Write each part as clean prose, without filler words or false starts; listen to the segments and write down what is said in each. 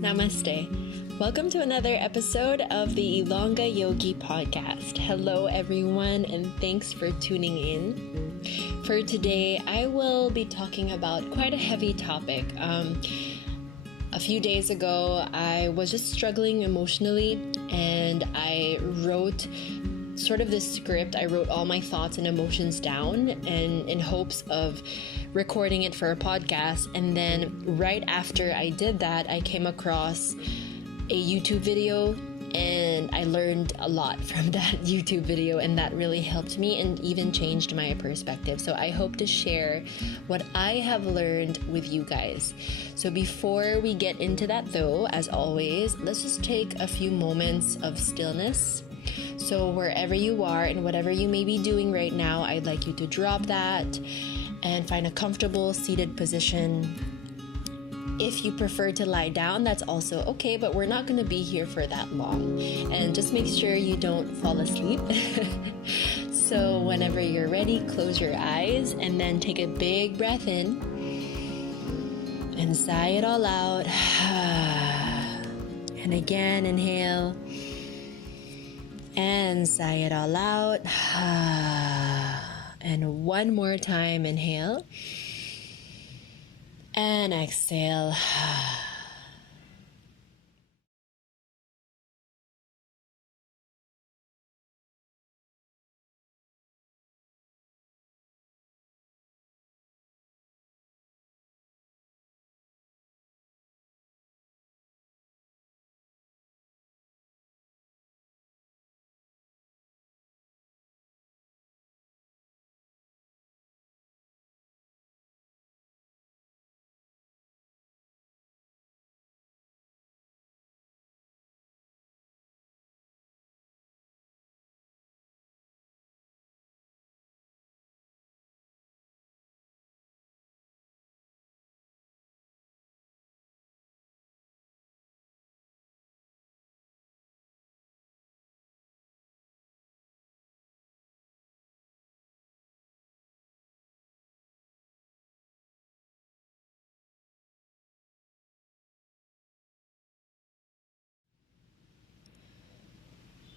Namaste. Welcome to another episode of the Ilongga Yogi Podcast. Hello, everyone, and thanks for tuning in. For today, I will be talking about quite a heavy topic. A few days ago, I was just struggling emotionally, and I wrote sort of this script. I wrote all my thoughts and emotions down, and in hopes of recording it for a podcast. And then right after I did that, I came across a YouTube video, and I learned a lot from that YouTube video, and that really helped me and even changed my perspective. So I hope to share what I have learned with you guys. So before we get into that though, as always, let's just take a few moments of stillness. So wherever you are and whatever you may be doing right now, I'd like you to drop that and find a comfortable seated position. If you prefer to lie down, that's also okay, but we're not going to be here for that long. And just make sure you don't fall asleep. So whenever you're ready, close your eyes and then take a big breath in and sigh it all out. And again, inhale and sigh it all out. And one more time, inhale and exhale.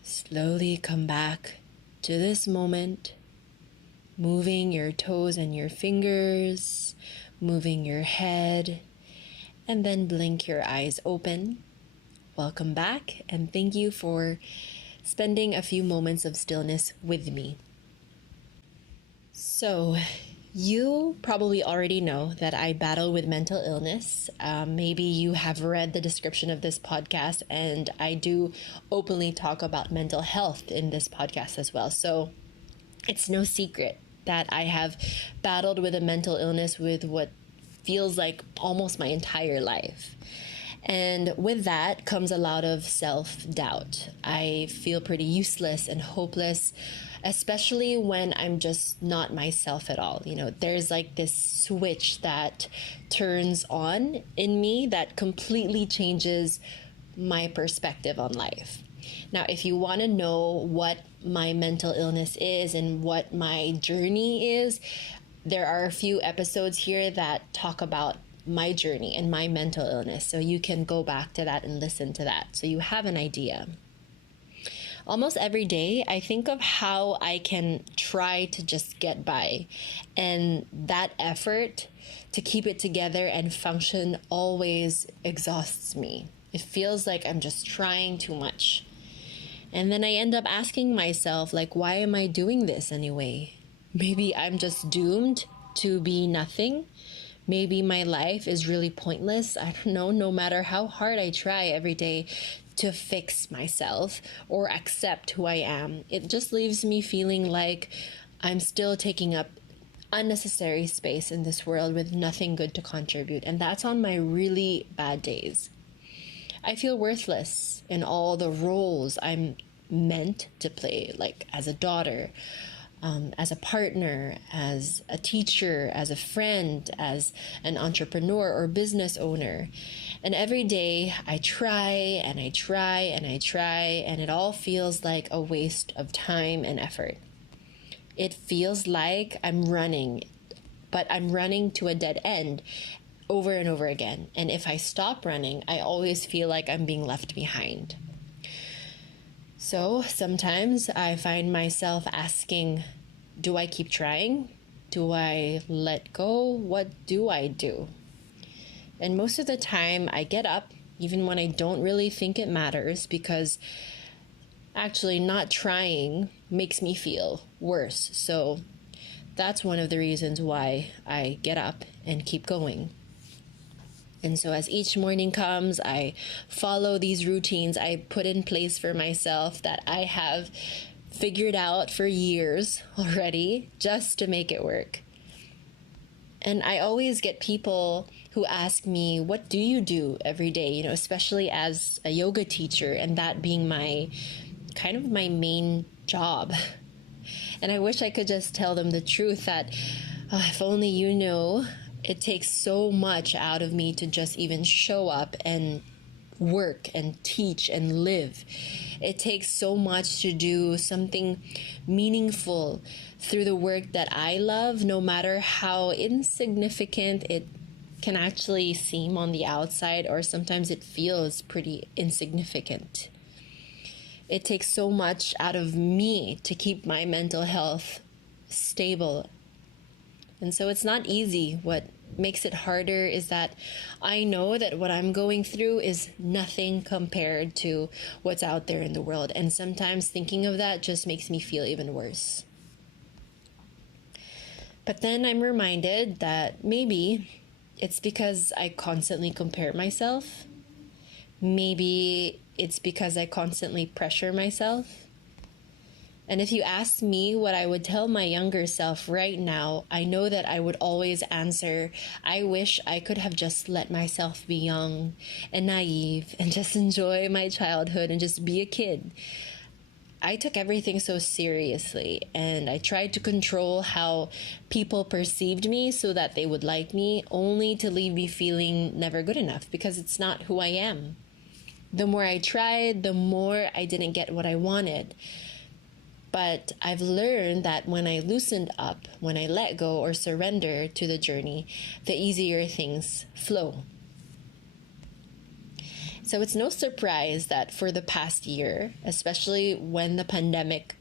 Slowly come back to this moment, moving your toes and your fingers, moving your head, and then blink your eyes open. Welcome back, and thank you for spending a few moments of stillness with me. So, you probably already know that I battle with mental illness. Maybe you have read the description of this podcast, and I do openly talk about mental health in this podcast as well. So it's no secret that I have battled with a mental illness with what feels like almost my entire life. And with that comes a lot of self-doubt. I feel pretty useless and hopeless, especially when I'm just not myself at all. You know, there's like this switch that turns on in me that completely changes my perspective on life. Now, if you want to know what my mental illness is and what my journey is, there are a few episodes here that talk about my journey and my mental illness. So you can go back to that and listen to that so you have an idea. Almost every day, I think of how I can try to just get by. And that effort to keep it together and function always exhausts me. It feels like I'm just trying too much. And then I end up asking myself, like, why am I doing this anyway? Maybe I'm just doomed to be nothing. Maybe my life is really pointless. I don't know, no matter how hard I try every day to fix myself or accept who I am, it just leaves me feeling like I'm still taking up unnecessary space in this world with nothing good to contribute. And that's on my really bad days. I feel worthless in all the roles I'm meant to play, like as a daughter, as a partner, as a teacher, as a friend, as an entrepreneur or business owner. And every day I try and I try and I try, and it all feels like a waste of time and effort. It feels like I'm running, but I'm running to a dead end over and over again. And if I stop running, I always feel like I'm being left behind. So sometimes I find myself asking, do I keep trying? Do I let go? What do I do? And most of the time I get up, even when I don't really think it matters, because actually not trying makes me feel worse. So that's one of the reasons why I get up and keep going. And so as each morning comes, I follow these routines I put in place for myself that I have figured out for years already just to make it work. And I always get people who ask me, what do you do every day? Especially as a yoga teacher, and that being my main job. And I wish I could just tell them the truth that if only you know, it takes so much out of me to just even show up and work and teach and live. It takes so much to do something meaningful through the work that I love, no matter how insignificant it can actually seem on the outside, or sometimes it feels pretty insignificant. It takes so much out of me to keep my mental health stable. And so it's not easy. What makes it harder is that I know that what I'm going through is nothing compared to what's out there in the world. And sometimes thinking of that just makes me feel even worse. But then I'm reminded that maybe it's because I constantly compare myself. Maybe it's because I constantly pressure myself. And if you ask me what I would tell my younger self right now, I know that I would always answer, I wish I could have just let myself be young and naive and just enjoy my childhood and just be a kid. I took everything so seriously, and I tried to control how people perceived me so that they would like me, only to leave me feeling never good enough because it's not who I am. The more I tried, the more I didn't get what I wanted. But I've learned that when I loosened up, when I let go or surrender to the journey, the easier things flow. So it's no surprise that for the past year, especially when the pandemic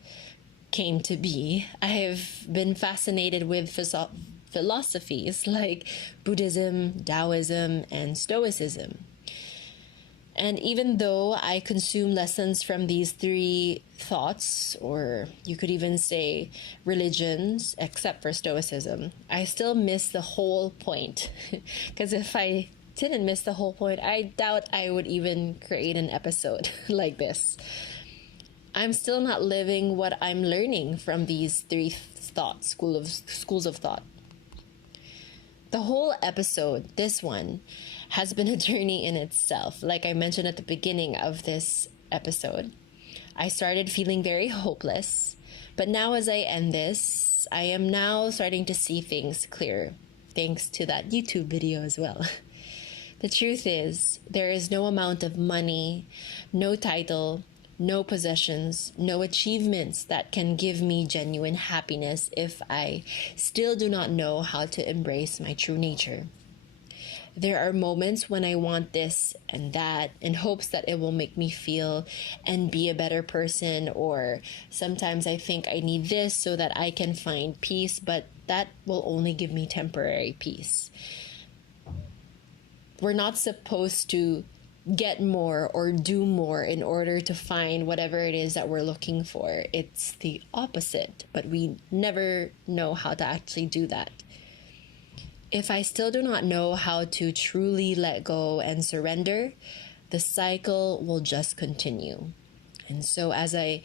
came to be, I have been fascinated with philosophies like Buddhism, Taoism, and Stoicism. And even though I consume lessons from these three thoughts, or you could even say religions, except for Stoicism, I still miss the whole point. Because if I didn't miss the whole point, I doubt I would even create an episode like this. I'm still not living what I'm learning from these three thoughts, schools of thought. The whole episode, this one, has been a journey in itself. Like I mentioned at the beginning of this episode, I started feeling very hopeless. But now as I end this, I am now starting to see things clearer, thanks to that YouTube video as well. The truth is, there is no amount of money, no title, no possessions, no achievements that can give me genuine happiness if I still do not know how to embrace my true nature. There are moments when I want this and that in hopes that it will make me feel and be a better person, or sometimes I think I need this so that I can find peace, but that will only give me temporary peace. We're not supposed to get more or do more in order to find whatever it is that we're looking for. It's the opposite, but we never know how to actually do that. If I still do not know how to truly let go and surrender, the cycle will just continue. And so as I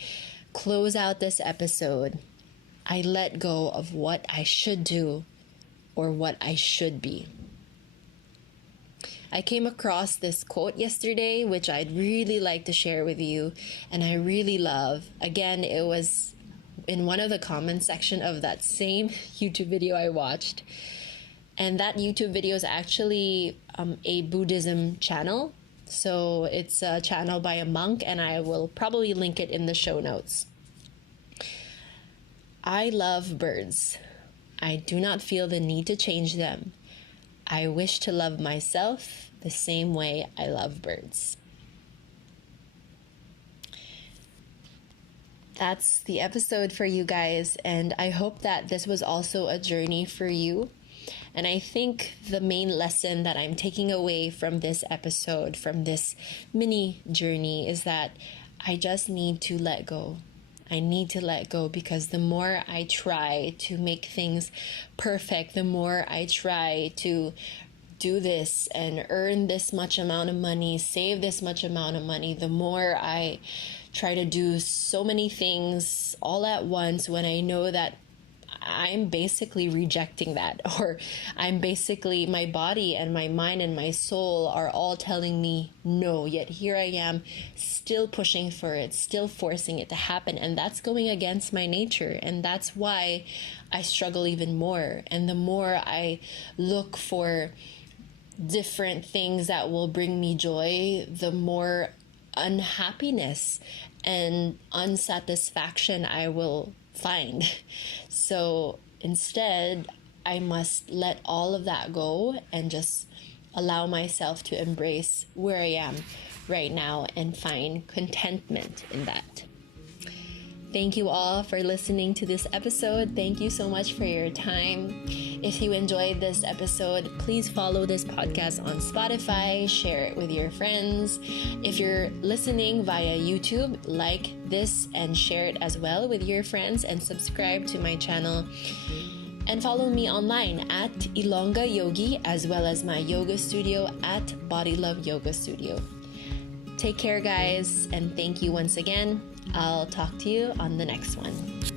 close out this episode, I let go of what I should do or what I should be. I came across this quote yesterday, which I'd really like to share with you, and I really love. Again, it was in one of the comment section of that same YouTube video I watched. And that YouTube video is actually a Buddhism channel. So it's a channel by a monk, and I will probably link it in the show notes. I love birds. I do not feel the need to change them. I wish to love myself the same way I love birds. That's the episode for you guys, and I hope that this was also a journey for you. And I think the main lesson that I'm taking away from this episode, from this mini journey, is that I just need to let go. I need to let go, because the more I try to make things perfect, the more I try to do this and earn this much amount of money, save this much amount of money, the more I try to do so many things all at once, when I know that I'm basically rejecting that, or I'm basically, my body and my mind and my soul are all telling me no, yet here I am still pushing for it, still forcing it to happen, and that's going against my nature. And that's why I struggle even more. And the more I look for different things that will bring me joy, the more unhappiness and unsatisfaction I will find. So instead, I must let all of that go and just allow myself to embrace where I am right now and find contentment in that. Thank you all for listening to this episode. Thank you so much for your time. If you enjoyed this episode, please follow this podcast on Spotify, share it with your friends. If you're listening via YouTube, like this and share it as well with your friends, and subscribe to my channel. And follow me online at Ilongga Yogi, as well as my yoga studio at Body Love Yoga Studio. Take care, guys, and thank you once again. I'll talk to you on the next one.